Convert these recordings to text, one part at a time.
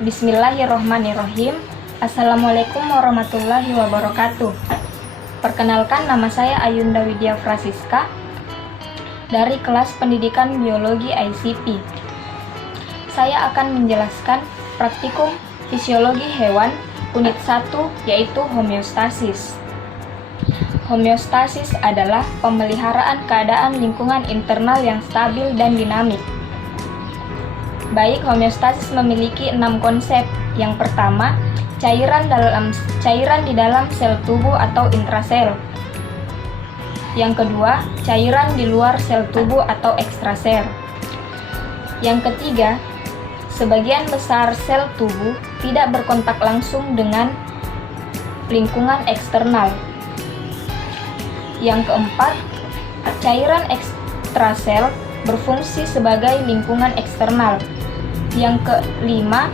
Bismillahirrohmanirrohim. Assalamualaikum warahmatullahi wabarakatuh. Perkenalkan, nama saya Ayunda Widya Frasiska dari kelas pendidikan biologi ICP. Saya akan menjelaskan praktikum fisiologi hewan unit 1, yaitu homeostasis. Homeostasis adalah pemeliharaan keadaan lingkungan internal yang stabil dan dinamik. Baik, homeostasis memiliki 6 konsep. Yang pertama, cairan di dalam sel tubuh atau intrasel. Yang kedua, cairan di luar sel tubuh atau ekstrasel. Yang ketiga, sebagian besar sel tubuh tidak berkontak langsung dengan lingkungan eksternal. Yang keempat, cairan ekstrasel berfungsi sebagai lingkungan eksternal. Yang kelima,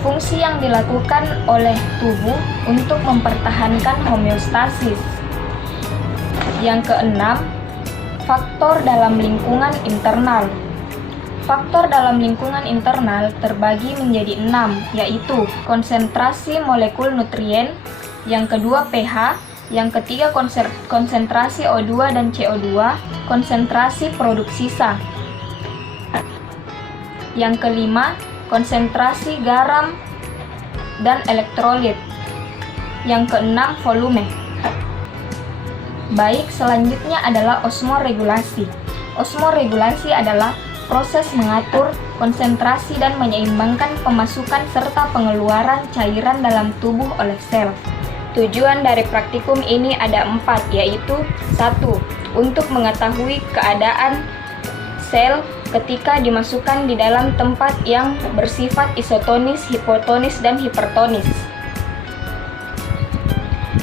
fungsi yang dilakukan oleh tubuh untuk mempertahankan homeostasis. Yang keenam, faktor dalam lingkungan internal. Faktor dalam lingkungan internal terbagi menjadi 6, yaitu konsentrasi molekul nutrien, yang kedua pH, yang ketiga konsentrasi O2 dan CO2, konsentrasi produk sisa. Yang kelima, konsentrasi garam dan elektrolit. Yang keenam, volume. Baik, selanjutnya adalah osmoregulasi. Osmoregulasi adalah proses mengatur konsentrasi dan menyeimbangkan pemasukan serta pengeluaran cairan dalam tubuh oleh sel. Tujuan dari praktikum ini ada 4, yaitu 1. Untuk mengetahui keadaan sel ketika dimasukkan di dalam tempat yang bersifat isotonis, hipotonis, dan hipertonis.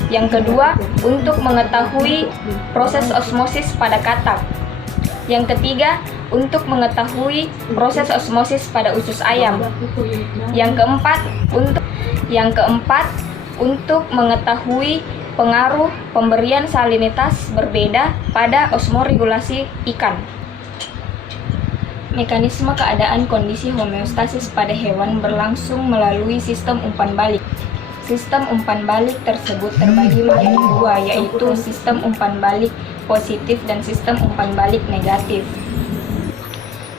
Yang kedua, untuk mengetahui proses osmosis pada katak. Yang ketiga, untuk mengetahui proses osmosis pada usus ayam. Yang keempat, untuk mengetahui pengaruh pemberian salinitas berbeda pada osmoregulasi ikan. Mekanisme keadaan kondisi homeostasis pada hewan berlangsung melalui sistem umpan balik. Sistem umpan balik tersebut terbagi menjadi 2, yaitu sistem umpan balik positif dan sistem umpan balik negatif.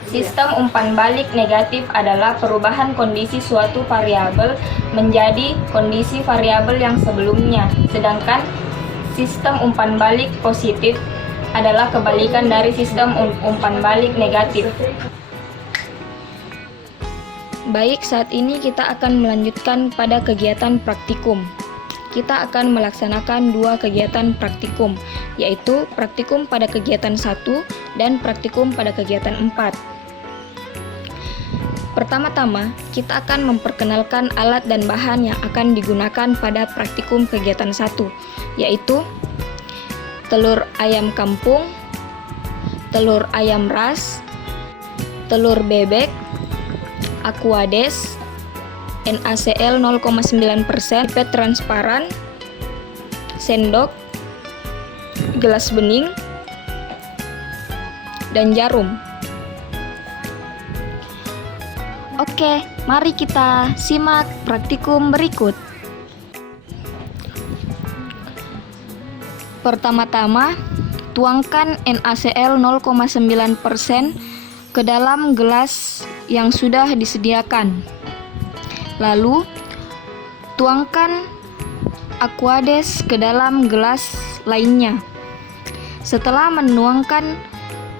Sistem umpan balik negatif adalah perubahan kondisi suatu variabel menjadi kondisi variabel yang sebelumnya, sedangkan sistem umpan balik positif adalah kebalikan dari sistem umpan balik negatif. Baik, saat ini kita akan melanjutkan pada kegiatan praktikum. Kita akan melaksanakan 2 kegiatan praktikum, yaitu praktikum pada kegiatan 1 dan praktikum pada kegiatan 4. Pertama-tama, kita akan memperkenalkan alat dan bahan yang akan digunakan pada praktikum kegiatan 1, yaitu telur ayam kampung, telur ayam ras, telur bebek, Aquades, NaCl 0,9%, pipet transparan, sendok, gelas bening, dan jarum. Oke, mari kita simak praktikum berikut. Pertama-tama, tuangkan NaCl 0,9% ke dalam gelas yang sudah disediakan. Lalu, tuangkan Aquades ke dalam gelas lainnya. Setelah menuangkan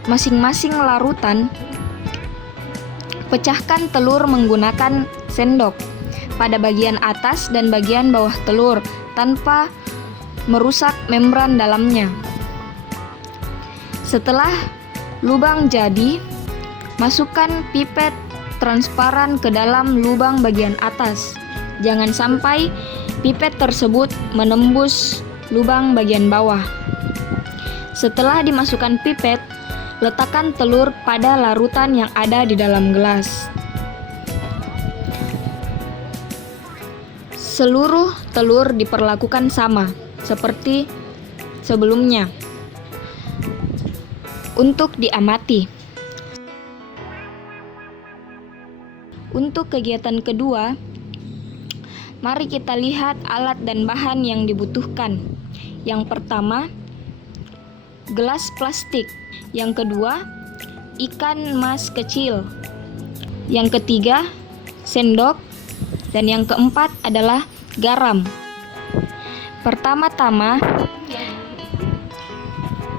masing-masing larutan, pecahkan telur menggunakan sendok pada bagian atas dan bagian bawah telur tanpa merusak membran dalamnya. Setelah lubang jadi, masukkan pipet transparan ke dalam lubang bagian atas. Jangan sampai pipet tersebut menembus lubang bagian bawah. Setelah dimasukkan pipet, letakkan telur pada larutan yang ada di dalam gelas. Seluruh telur diperlakukan sama, seperti sebelumnya. Untuk diamati. Untuk kegiatan kedua, mari kita lihat alat dan bahan yang dibutuhkan. Yang pertama, gelas plastik. Yang kedua, ikan mas kecil. Yang ketiga, sendok. Dan yang keempat adalah garam. Pertama-tama,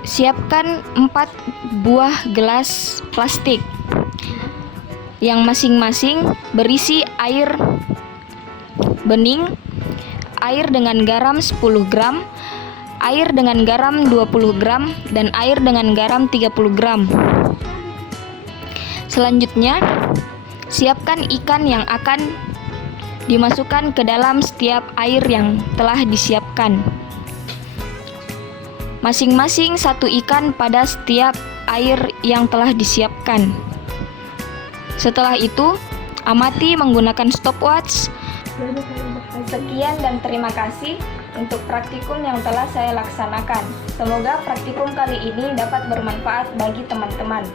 siapkan 4 buah gelas plastik yang masing-masing berisi air bening, air dengan garam 10 gram, air dengan garam 20 gram, dan air dengan garam 30 gram. Selanjutnya, siapkan ikan yang akan dimasukkan ke dalam setiap air yang telah disiapkan. Masing-masing 1 ikan pada setiap air yang telah disiapkan. Setelah itu, amati menggunakan stopwatch. Sekian dan terima kasih untuk praktikum yang telah saya laksanakan. Semoga praktikum kali ini dapat bermanfaat bagi teman-teman.